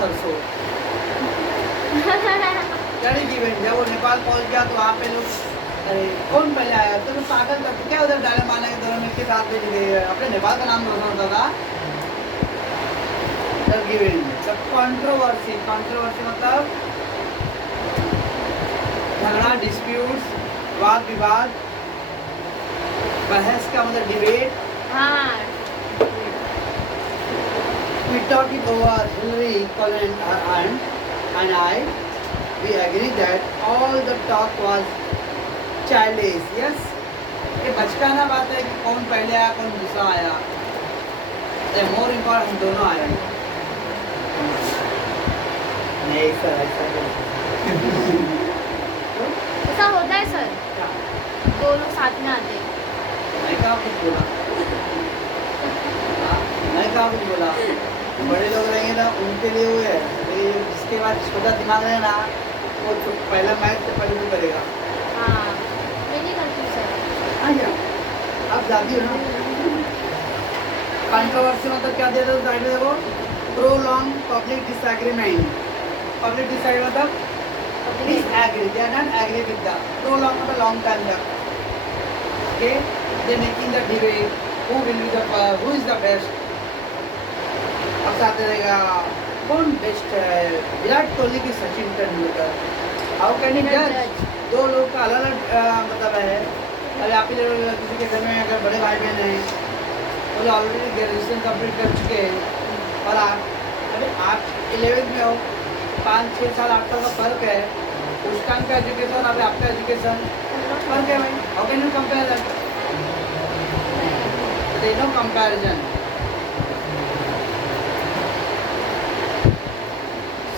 सरसों गाड़ी की बहन, जब वो नेपाल पहुंच गया तो वहाँ पे लोग, अरे कौन पहले आया, तो पागल था, क्या उधर डायलॉग मारने के दोनों मिलकर साथ में गए, अपने नेपाल का नाम रोशन होता था। कंट्रोवर्सी, कंट्रोवर्सी मतलब झगड़ा, डिस्प्यूट्स, वाद विवाद, बहस का मतलब डिबेट। हाँ We talked it over, Hillary Clinton and I. We agreed that all the talk was childish. Yes, ये बचकाना बात है कि कौन पहले आया, कौन दूसरा आया। मोर इम्पोर्टेंट हम दोनों आए। नहीं सर, ऐसा नहीं। ऐसा होता है सर, क्या? दो लोग साथ में आते हैं। मैं कहाँ कुछ बोला? हाँ, मैं कहाँ कुछ बोला? बड़े लोग रहेंगे ना, उनके लिए वो है, ये जिसके बाद छोटा दिमाग रहे ना, वो पहला मैच से पहले वो करेगा। हाँ मैं नहीं करती हूँ सर। हाँ क्या? आप जाती हो ना? कंट्रोवर्सी मतलब क्या दे रहे हो साइड में देखो, prolong public disagreement. Public disagreement मतलब disagree, they are not agree with the, prolong मतलब लॉन्ग टाइम तक। Okay, they making the debate, who will be the, who is the best. अब साथ रहेगा कौन बेस्ट है, विराट कोहली की Sachin Tendulkar. How can you जज? दो लोग का अलग अलग मतलब है। अभी आप ही लोग किसी के घर में अगर बड़े भाई बहन हैं, वो लोग ऑलरेडी ग्रेजुएशन कंप्लीट कर चुके हैं, और अभी आप 11th में हो, 5-6 साल 8 साल का फर्क है, उस टाइम का एजुकेशन अभी आपका एजुकेशन फर्क है भाई। How can you compare that? There is no comparison.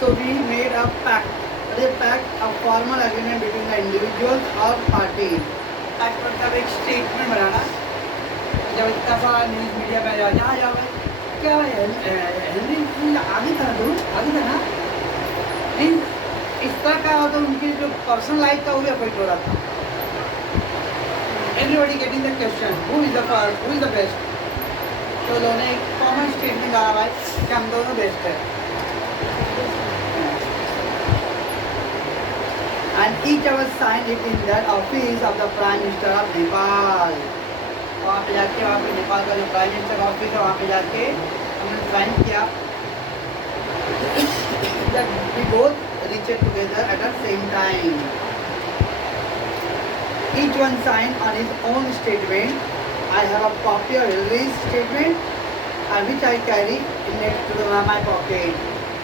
So we made a pact, a formal agreement between the individuals or parties. Pact मतलब एक statement बनाना। जब इतना सारा न्यूज़ मीडिया में आ जाओ भाई, क्या हेनरी आगे था, दूर आगे था ना, इस तरह का होता, उनकी जो पर्सनल लाइफ था वो भी अफेक्ट हो रहा था। Everybody getting the question, who is the first, who is the best? तो उन्होंने एक कॉमन स्टेटमेंट डाला भाई कि हम दोनों बेस्ट है। And each of us signed it in that office of the Prime Minister of Nepal. वहाँ पे जाके, वहाँ पे नेपाल का जो प्राइम मिनिस्टर का ऑफिस है, वहाँ पे जाके हमने साइन किया। That we both reached together at the same time. Each one signed on his own statement. I have a copy of Hillary's statement, which I carry next to my pocket.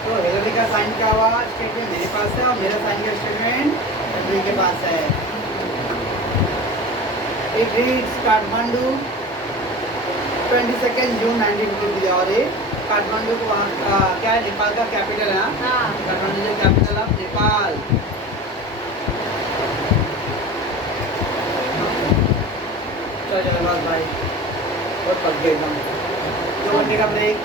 तो हिलरी का साइन किया हुआ स्टेटमेंट मेरे पास है, और मेरा साइन किया स्टेटमेंट हिलरी के पास है। It reads काठमांडू 22 जून 1953, और ये काठमांडू को वहाँ क्या है, नेपाल का कैपिटल है। हाँ काठमांडू जो कैपिटल ऑफ नेपाल। चलो भाई, बहुत पक गए एकदम। 2 घंटे का ब्रेक।